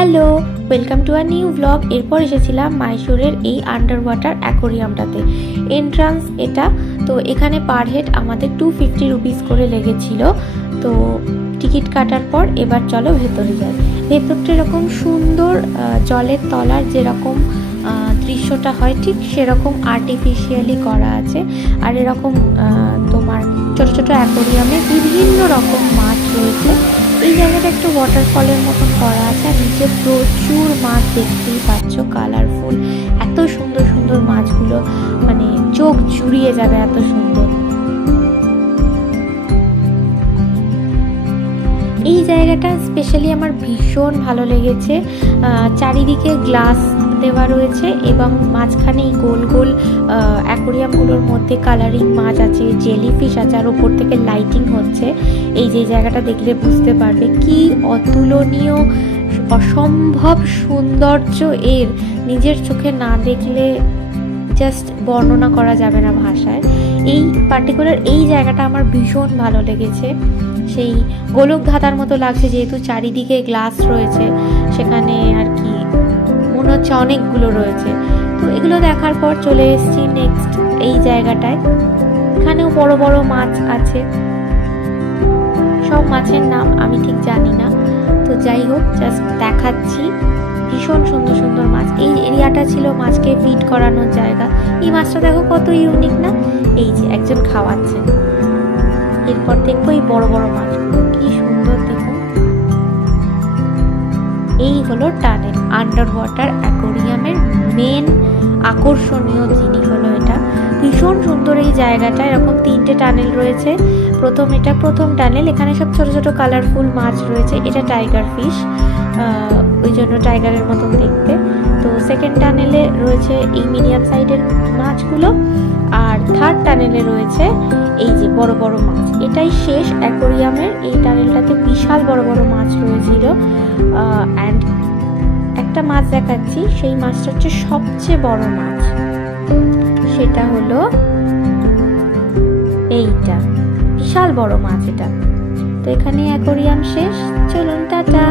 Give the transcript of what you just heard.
Hello, welcome to a new blog. এরপর এসেছিলাম মাইশোরের এই আন্ডার ওয়াটার অ্যাকোরিয়ামটাতে। এন্ট্রান্স এটা, তো এখানে পার হেড আমাদের 250 রুপিস করে লেগেছিল। তো টিকিট কাটার পর এবার চলো ভেতরে যাই। ভেতরটা এরকম সুন্দর, জলের তলার যেরকম দৃশ্যটা হয় ঠিক সেরকম আর্টিফিশিয়ালি করা আছে। আর এরকম তোমার ছোটো ছোটো অ্যাকোরিয়ামে বিভিন্ন রকম মাছ রয়েছে। এই জায়গাটা একটু ওয়াটারফলের মতন করা আছে, আর নিচে প্রচুর মাছ দেখতেই পাচ্ছ, কালারফুল। এত সুন্দর সুন্দর মাছগুলো, মানে চোখ জুড়িয়ে যাবে, এত সুন্দর। এই জায়গাটা স্পেশালি আমার ভীষণ ভালো লেগেছে। চারিদিকে গ্লাস দেওয়া রয়েছে এবং মাঝখানে এই গোল গোল অ্যাকোরিয়ামগুলোর মধ্যে কালারিং মাছ আছে, জেলিফিশ আছে, আর ওপর থেকে লাইটিং হচ্ছে। এই যে জায়গাটা দেখলে বুঝতে পারবে কি অতুলনীয়, অসম্ভব সৌন্দর্য এর, নিজের চোখে না দেখলে জাস্ট বর্ণনা করা যাবে না ভাষায়। এই পার্টিকুলার এই জায়গাটা আমার ভীষণ ভালো লেগেছে। সেই গোলক ধাঁধার মতো লাগছে, যেহেতু চারিদিকে গ্লাস রয়েছে, সেখানে আর কি মনে হচ্ছে অনেকগুলো রয়েছে। তো এগুলো দেখার পর চলে এসেছি নেক্সট এই জায়গাটায়। এখানেও বড় বড় মাছ আছে, সব মাছের নাম আমি ঠিক জানি না, তো যাই হোক জাস্ট দেখাচ্ছি। ভীষণ সুন্দর সুন্দর মাছ। এই এরিয়াটা ছিল মাছকে ফিড করানোর জায়গা। এই মাছটা দেখো কত ইউনিক না, এই যে একজন খাওয়াচ্ছে। এরপর দেখবো এই বড় বড় মাছগুলো, কি সুন্দর দেখো। এই হলো টানেল, আন্ডার ওয়াটার অ্যাকোরিয়ামের মেন আকর্ষণীয় জিনিস হলো এটা। ভীষণ সুন্দর এই জায়গাটা। এরকম 3টে টানেল রয়েছে। এটা প্রথম টানেল, এখানে সব ছোট ছোট কালারফুল মাছ রয়েছে। এটা টাইগার ফিশ, ওই জন্য টাইগারের মতন দেখতে। তো সেকেন্ড টানেলে রয়েছে এই মিডিয়াম সাইজের মাছগুলো, আর থার্ড টানেলে রয়েছে এই যে বড় বড় মাছ। এটাই শেষ অ্যাকোরিয়ামের। এই টানেলটাতে বিশাল বড় বড় মাছ রয়েছিল। অ্যান্ড একটা মাছ দেখাচ্ছি, সেই মাছটা হচ্ছে সবচেয়ে বড় মাছ, সেটা হলো এইটা, বিশাল বড় মাছ এটা। তো এখানে অ্যাকোরিয়াম শেষ, চলুন টাটা।